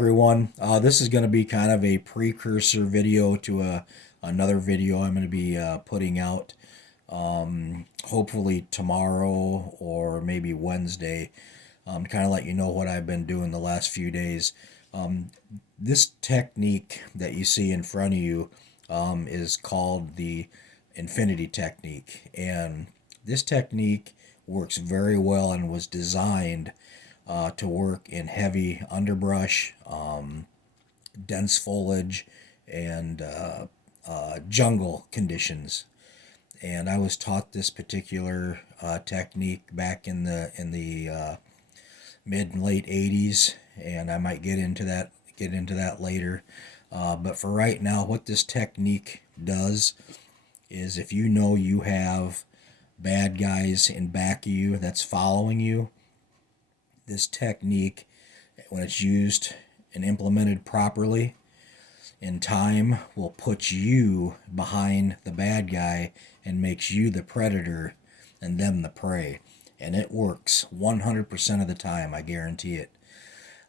Everyone. This is going to be kind of a precursor video to another video I'm going to be putting out hopefully tomorrow or maybe Wednesday, to kind of let you know what I've been doing the last few days. Um, this technique that you see in front of you is called the infinity technique, and this technique works very well and was designed to work in heavy underbrush, dense foliage, and jungle conditions. And I was taught this particular technique back in the mid and late '80s, and I might get into that later. But for right now, what this technique does is, if you know you have bad guys in back of you that's following you, this technique, when it's used and implemented properly in time, will put you behind the bad guy and makes you the predator and them the prey. And it works 100% of the time, I guarantee it.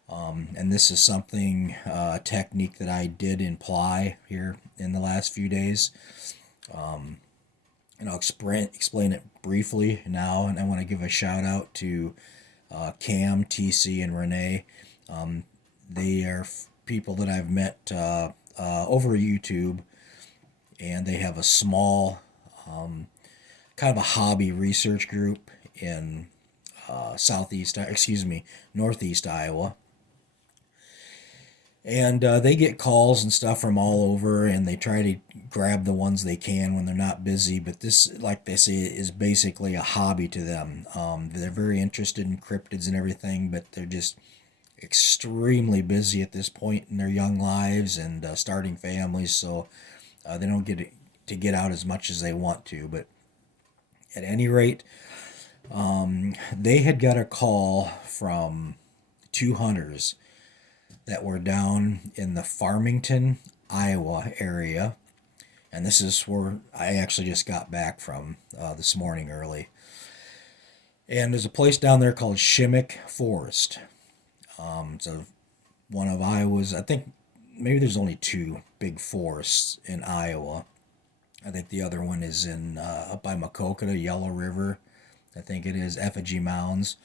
And this is something, a technique that I did imply here in the last few days. And I'll explain it briefly now. And I want to give a shout out to Cam, TC, and Renee. They are people that I've met over YouTube, and they have a small, kind of a hobby research group in northeast Iowa. And they get calls and stuff from all over, and they try to grab the ones they can when they're not busy. But this, like they say, is basically a hobby to them. They're very interested in cryptids and everything, but they're just extremely busy at this point in their young lives and starting families, so they don't to get out as much as they want to. But at any rate, they had got a call from two hunters that were down in the Farmington, Iowa area. And this is where I actually just got back from this morning early. And there's a place down there called Shimmick Forest. It's one of Iowa's, I think maybe there's only two big forests in Iowa. I think the other one is in up by Makokata, Yellow River. I think it is Effigy Mounds.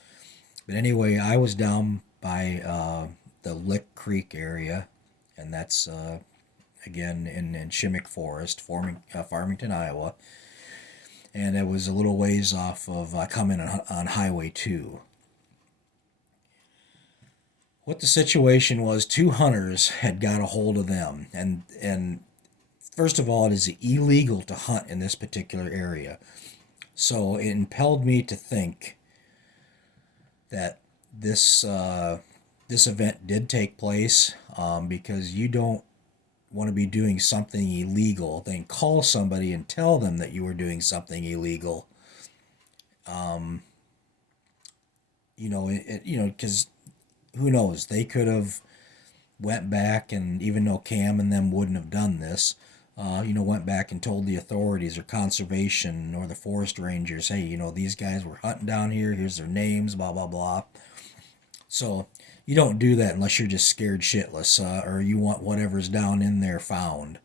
But anyway, I was down by the Lick Creek area, and that's again in Shimmick Forest, Farmington, Iowa. And it was a little ways off of coming on Highway 2. What the situation was, two hunters had got a hold of them, and first of all, it is illegal to hunt in this particular area. So it impelled me to think that this event did take place, because you don't want to be doing something illegal, then call somebody and tell them that you were doing something illegal. Because who knows? They could have went back, and even though Cam and them wouldn't have done this, went back and told the authorities or conservation or the forest rangers, hey, these guys were hunting down here. Here's their names, blah, blah, blah. So you don't do that unless you're just scared shitless, or you want whatever's down in there found.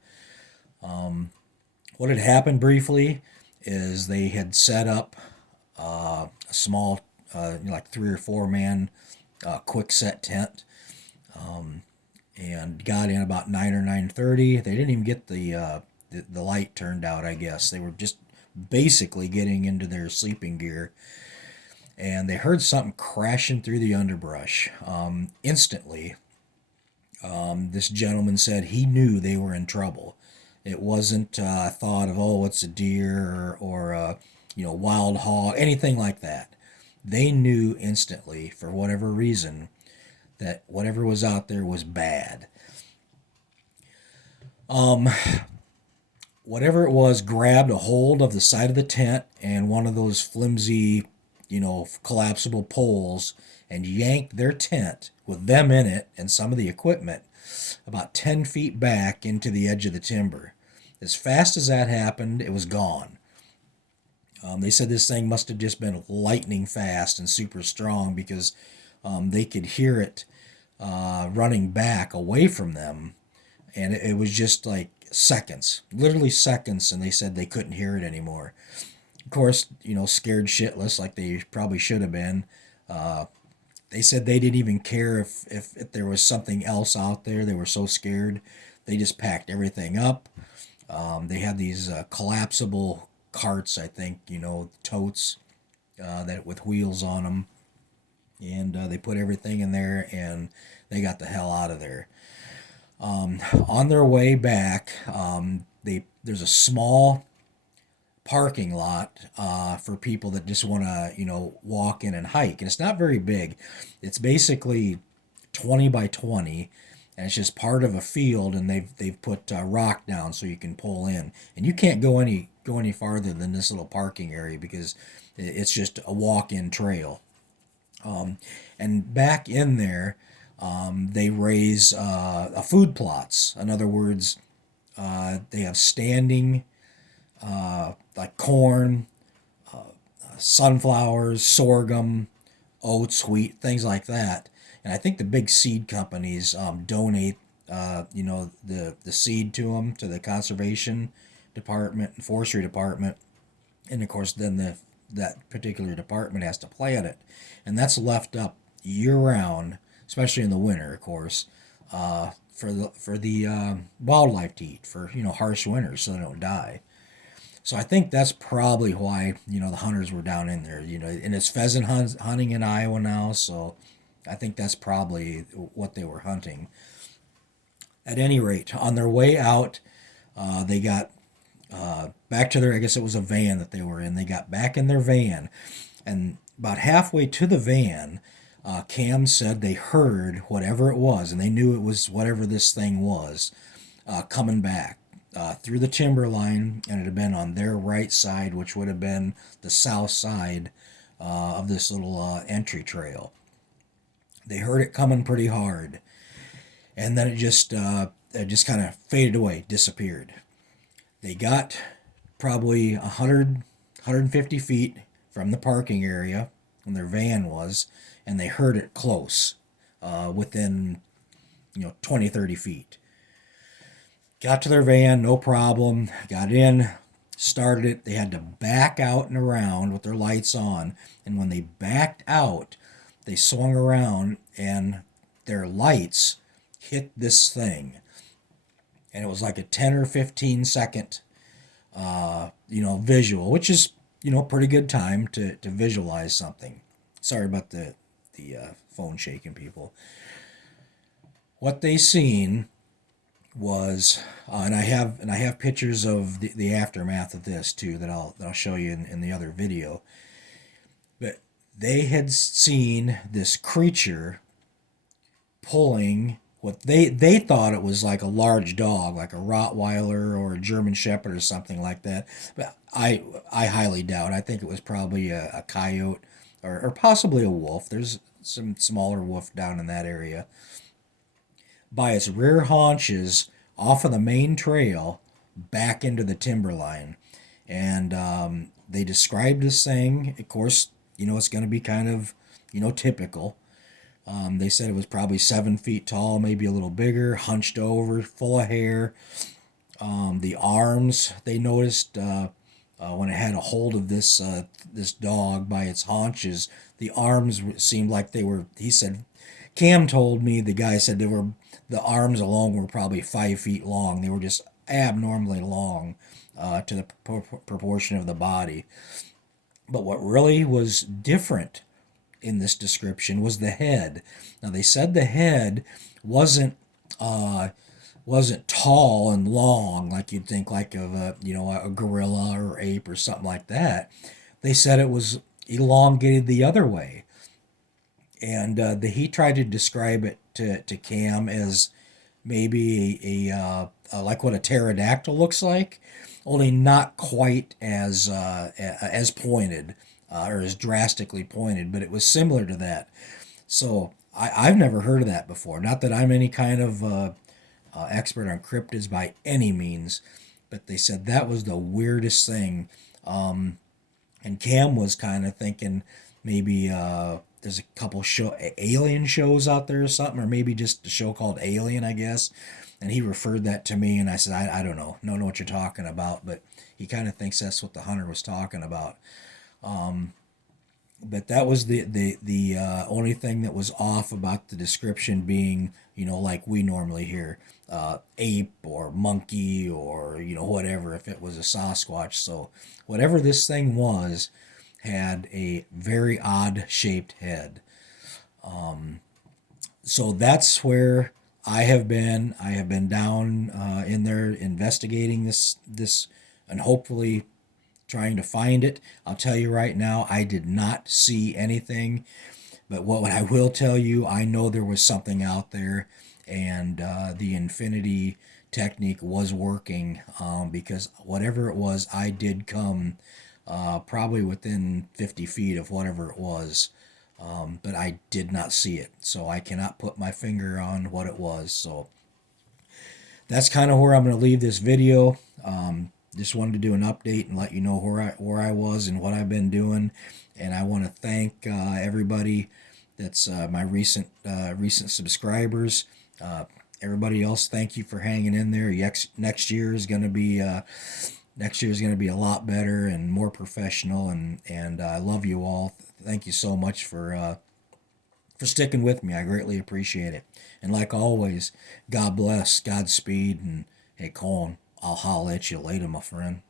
What had happened briefly is they had set up a small, like 3 or 4 man quick set tent, and got in about 9 or 9:30. They didn't even get the light turned out, I guess. They were just basically getting into their sleeping gear, and they heard something crashing through the underbrush. Instantly, this gentleman said he knew they were in trouble. It wasn't a thought of, oh, it's a deer or wild hog, anything like that. They knew instantly, for whatever reason, that whatever was out there was bad. Whatever it was grabbed a hold of the side of the tent and one of those flimsy, collapsible poles, and yanked their tent with them in it and some of the equipment about 10 feet back into the edge of the timber. As fast as that happened, it was gone. They said this thing must have just been lightning fast and super strong, because they could hear it running back away from them, and it was just like seconds, literally seconds, and they said they couldn't hear it anymore. Of course, scared shitless like they probably should have been. They said they didn't even care if there was something else out there. They were so scared. They just packed everything up. They had these collapsible carts, I think, totes that with wheels on them, and they put everything in there and they got the hell out of there. On their way back, there's a small parking lot for people that just want to walk in and hike, and it's not very big. It's basically 20 by 20, and it's just part of a field, and they've put rock down so you can pull in, and you can't go any farther than this little parking area because it's just a walk-in trail. And back in there, they raise food plots. In other words, they have standing like corn, sunflowers, sorghum, oats, wheat, things like that. And I think the big seed companies donate, the seed to them, to the conservation department and forestry department, and of course then that particular department has to plant it, and that's left up year round, especially in the winter, of course, for the wildlife to eat for harsh winters, so they don't die. So I think that's probably why the hunters were down in there. And it's hunting in Iowa now, so I think that's probably what they were hunting. At any rate, on their way out, they got back to their, I guess it was a van that they were in. They got back in their van, and about halfway to the van, Cam said they heard whatever it was, and they knew it was whatever this thing was, coming back through the timber line, and it had been on their right side, which would have been the south side of this little entry trail. They heard it coming pretty hard, and then it just kind of faded away, disappeared. They got probably 150 feet from the parking area when their van was, and they heard it close, within 20, 30 feet. Got to their van, no problem. Got in, started it. They had to back out and around with their lights on. And when they backed out, they swung around and their lights hit this thing. And it was like a 10 or 15 second, visual, which is, pretty good time to visualize something. Sorry about the phone shaking, people. What they seen was, and I have pictures of the aftermath of this too that I'll show you in the other video. But they had seen this creature pulling what they thought it was like a large dog, like a Rottweiler or a German Shepherd or something like that. But I highly doubt. I think it was probably a coyote or possibly a wolf. There's some smaller wolf down in that area. By its rear haunches off of the main trail back into the timberline. And they described this thing. Of course, it's going to be kind of, typical. They said it was probably 7 feet tall, maybe a little bigger, hunched over, full of hair. The arms, they noticed when it had a hold of this dog by its haunches, the arms seemed like they were, he said, Cam told me, the guy said the arms alone were probably 5 feet long. They were just abnormally long to the proportion of the body. But what really was different in this description was the head. Now they said the head wasn't tall and long like you'd think like of a gorilla or ape or something like that. They said it was elongated the other way, and he tried to describe it to Cam as maybe a like what a pterodactyl looks like, only not quite as pointed or as drastically pointed, but it was similar to that. So I've never heard of that before. Not that I'm any kind of expert on cryptids by any means, but they said that was the weirdest thing. And Cam was kind of thinking maybe there's a couple alien shows out there or something, or maybe just a show called Alien, I guess. And he referred that to me, and I said, I don't know what you're talking about, but he kind of thinks that's what the hunter was talking about. But that was the only thing that was off about the description being, like we normally hear, ape or monkey or whatever, if it was a Sasquatch. So whatever this thing was had a very odd shaped head. So that's where I have been. I have been down in there investigating this, and hopefully trying to find it. I'll tell you right now, I did not see anything. But what I will tell you, I know there was something out there, and the infinity technique was working, because whatever it was, I did come probably within 50 feet of whatever it was. But I did not see it, so I cannot put my finger on what it was. So that's kind of where I'm going to leave this video. Just wanted to do an update and let you know where I was and what I've been doing. And I want to thank everybody that's my recent subscribers. Everybody else, thank you for hanging in there. Next year is going to be a lot better and more professional. And I love you all. Thank you so much for sticking with me. I greatly appreciate it. And like always, God bless, Godspeed, and hey, Colin, I'll holler at you later, my friend.